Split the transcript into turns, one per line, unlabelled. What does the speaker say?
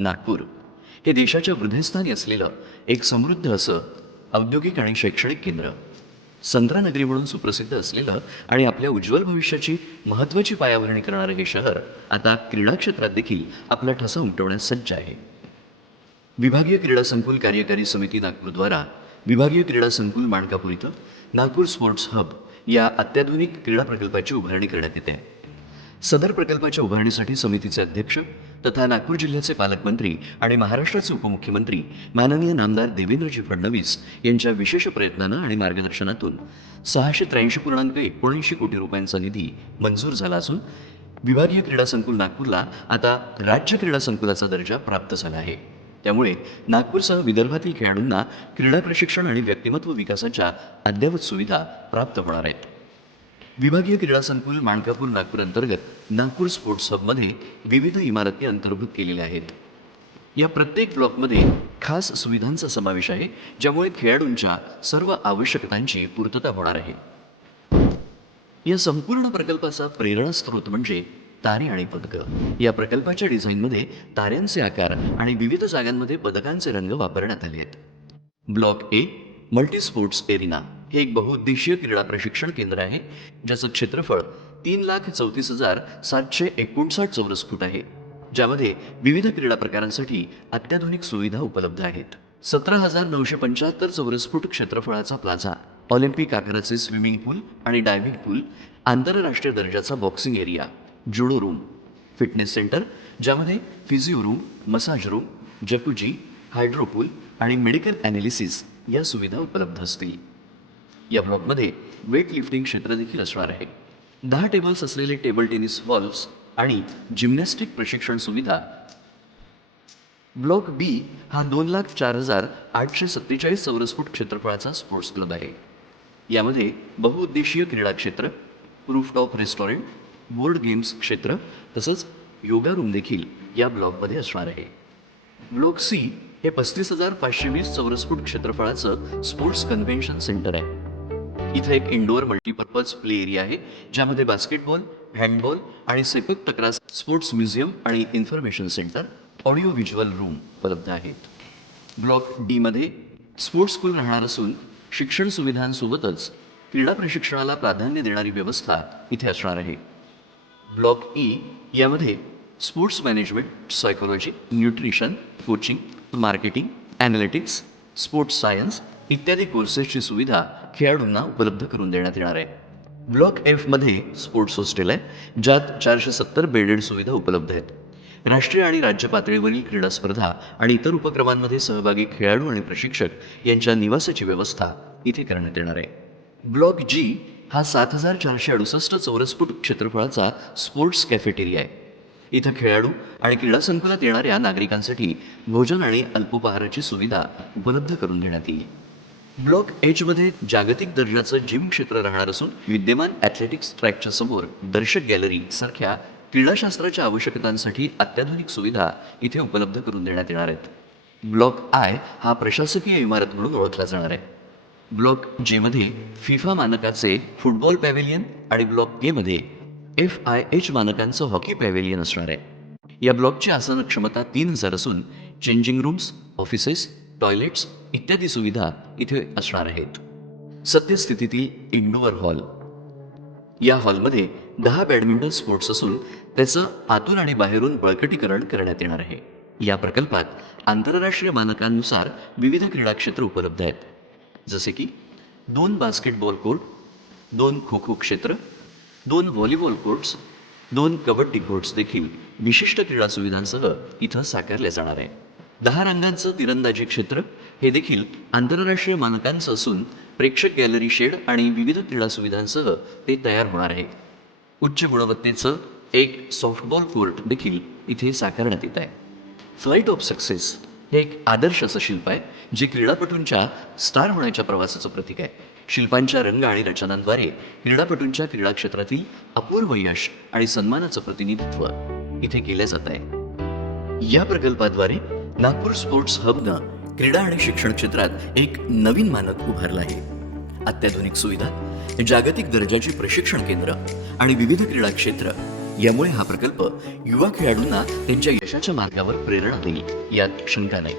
नागपूर हे देशाच्या हृदयस्थानी असलेलं एक समृद्ध असं औद्योगिक आणि शैक्षणिक केंद्र. संत्रा नगरी म्हणून सुप्रसिद्ध असलेलं आणि आपल्या उज्ज्वल भविष्याची महत्त्वाची पायाभरणी करणारं हे शहर आता क्रीडा क्षेत्रात देखील आपला ठसा उमटवण्यास सज्ज आहे. विभागीय क्रीडा संकुल कार्यकारी समिती नागपूरद्वारा विभागीय क्रीडा संकुल माणकापूर इथं नागपूर स्पोर्ट्स हब या अत्याधुनिक क्रीडा प्रकल्पाची उभारणी करण्यात येते आहे. सदर प्रकल्पाच्या उभारणीसाठी समितीचे अध्यक्ष तथा नागपूर जिल्ह्याचे पालकमंत्री आणि महाराष्ट्राचे उपमुख्यमंत्री माननीय नामदार देवेंद्रजी फडणवीस यांच्या विशेष प्रयत्नानं आणि मार्गदर्शनातून सहाशे त्र्याऐंशी पूर्णांक एकोणऐंशी कोटी रुपयांचा निधी मंजूर झाला असून विभागीय क्रीडा संकुल नागपूरला आता राज्य क्रीडा संकुलाचा दर्जा प्राप्त झाला आहे. त्यामुळे नागपूरसह विदर्भातील खेळाडूंना क्रीडा प्रशिक्षण आणि व्यक्तिमत्व विकासाच्या अद्ययावत सुविधा प्राप्त होणार आहेत. विभागीय क्रीडा संकुल माणकापूर नागपूर अंतर्गत नागपूर स्पोर्ट्स हबमध्ये विविध इमारती अंतर्भूत केलेल्या आहेत. या प्रत्येक ब्लॉकमध्ये खास सुविधांचा समावेश आहे ज्यामुळे खेळाडूंच्या सर्व आवश्यकतांची पूर्तता होणार आहे. या संपूर्ण प्रकल्पाचा प्रेरणास्त्रोत म्हणजे तारे आणि पदकं. या प्रकल्पाच्या डिझाईनमध्ये ताऱ्यांचे आकार आणि विविध जागांमध्ये पदकांचे रंग वापरण्यात आले आहेत. Block A multi sports arena हे एक बहुउद्देशीय क्रीडा प्रशिक्षण केंद्र आहे ज्याचं क्षेत्रफळ तीन लाख चौतीस हजार सातशे एकोणसाठ चौरस फूट आहे ज्यामध्ये विविध क्रीडा प्रकारांसाठी अत्याधुनिक सुविधा उपलब्ध आहेत. सतरा हजार नऊशे पंच्याहत्तर चौरस फूट क्षेत्रफळाचा प्लाझा ऑलिम्पिक आकाराचे स्विमिंग पूल आणि डायव्हिंग पूल आंतरराष्ट्रीय दर्जाचा boxing area judo room fitness centre ज्यामध्ये physio room massage room jacuzzi hydropool आणि मेडिकल ॲनालिसिस या सुविधा उपलब्ध असतील. या ब्लॉकमध्ये वेट लिफ्टिंग क्षेत्र देखील असणार आहे. दहा टेबल्स असलेले टेबल टेनिस बॉल्स आणि जिम्नॅस्टिक प्रशिक्षण सुविधा. ब्लॉक बी हा दोन लाख चार हजार आठशे सत्तेचाळीस चौरस फूट क्षेत्रफळाचा स्पोर्ट्स क्लब आहे. यामध्ये बहुउद्देशीय क्रीडा क्षेत्र रूफटॉप रेस्टॉरंट बोर्ड गेम्स क्षेत्र तसंच योगा रूम देखील या ब्लॉकमध्ये असणार आहे. ब्लॉक सी हे पस्तीस हजार पाचशे वीस चौरस फूट क्षेत्रफळाचं स्पोर्ट्स कन्व्हेन्शन सेंटर आहे. इथे एक इंडोअर मल्टीपर्पज प्ले एरिया आहे ज्यामध्ये बास्केटबॉल हँडबॉल आणि सेपक तक्रार स्पोर्ट्स म्युझियम आणि information centre audio visual room उपलब्ध आहेत. ब्लॉक डीमध्ये स्पोर्ट्स स्कूल राहणार असून शिक्षण सुविधांसोबतच क्रीडा प्रशिक्षणाला प्राधान्य देणारी व्यवस्था इथे असणार आहे. ब्लॉक ई e यामध्ये sports management psychology nutrition coaching marketing analytics sports science इत्यादी कोर्सेसची सुविधा खेळाडूंना उपलब्ध करून देण्यात येणार आहे. ब्लॉक एफमध्ये स्पोर्ट्स हॉस्टेल आहे ज्यात चारशे सत्तर बेडेड सुविधा उपलब्ध आहेत. राष्ट्रीय आणि राज्य पातळीवरील क्रीडा स्पर्धा आणि इतर उपक्रमांमध्ये सहभागी खेळाडू आणि प्रशिक्षक यांच्या निवासाची व्यवस्था इथे करण्यात येणार आहे. ब्लॉक जी हा सात हजार चारशे अडुसष्ट चौरस फूट क्षेत्रफळाचा स्पोर्ट्स कॅफेटेरिया आहे. इथं खेळाडू आणि क्रीडा संकुलात येणाऱ्या नागरिकांसाठी भोजन आणि अल्पोपहाराची सुविधा उपलब्ध करून देण्यात येईल. ब्लॉक एचमध्ये जागतिक दर्जाचं जिम क्षेत्र राहणार असून विद्यमान ॲथलेटिक्स ट्रॅकच्या समोर दर्शक गॅलरी सारख्या क्रीडाशास्त्राच्या आवश्यकतांसाठी अत्याधुनिक सुविधा इथे उपलब्ध करून देण्यात येणार आहेत. ब्लॉक आय हा प्रशासकीय इमारत म्हणून ओळखला जाणार आहे. ब्लॉक जेमध्ये फिफा मानकाचे फुटबॉल पॅव्हिलियन आणि ब्लॉक केमध्ये एफ आय एच मानकांचं हॉकी पॅव्हेलियन असणार आहे. या ब्लॉकची आसन क्षमता तीन हजार असून चेंजिंग रूम्स ऑफिसेस टॉयलेट्स इत्यादी सुविधा इथे असणार आहेत. सद्यस्थितीतील इंडोअर हॉल या हॉलमध्ये दहा बॅडमिंटन स्पोर्ट्स असून त्याचं आतून आणि बाहेरून बळकटीकरण करण्यात येणार आहे. या प्रकल्पात आंतरराष्ट्रीय मानकांनुसार विविध क्रीडा क्षेत्र उपलब्ध आहेत. जसे की दोन बास्केटबॉल कोर्ट दोन खो खो क्षेत्र दोन व्हॉलीबॉल कोर्ट्स दोन कबड्डी कोर्ट्स देखील विशिष्ट क्रीडा सुविधांसह इथं साकारले जाणार आहे दहा रंगांचं तिरंदाजी क्षेत्र हे देखील आंतरराष्ट्रीय मानकांचं असून प्रेक्षक गॅलरी शेड आणि विविध क्रीडा सुविधांसह ते तयार होणार आहे उच्च गुणवत्तेचं एक सॉफ्टबॉल कोर्ट देखील इथे साकारण्यात येत आहे. फ्लाईट ऑफ सक्सेस हे एक आदर्श असं शिल्प आहे जे क्रीडापटूंच्या स्टार होण्याच्या प्रवासाचं प्रतीक आहे. शिल्पांच्या रंग आणि रचनांद्वारे क्रीडापटूंच्या क्रीडा क्षेत्रातील अपूर्व यश आणि सन्मानाचं प्रतिनिधित्व इथे केलं जात आहे. या प्रकल्पाद्वारे नागपूर स्पोर्ट्स हबनं क्रीडा आणि शिक्षण क्षेत्रात एक नवीन मानक उभारलं आहे. अत्याधुनिक सुविधा जागतिक दर्जाची प्रशिक्षण केंद्र आणि विविध क्रीडा क्षेत्र यामुळे हा प्रकल्प युवा खेळाडूंना त्यांच्या यशाच्या मार्गावर प्रेरणा देईल यात शंका नाही.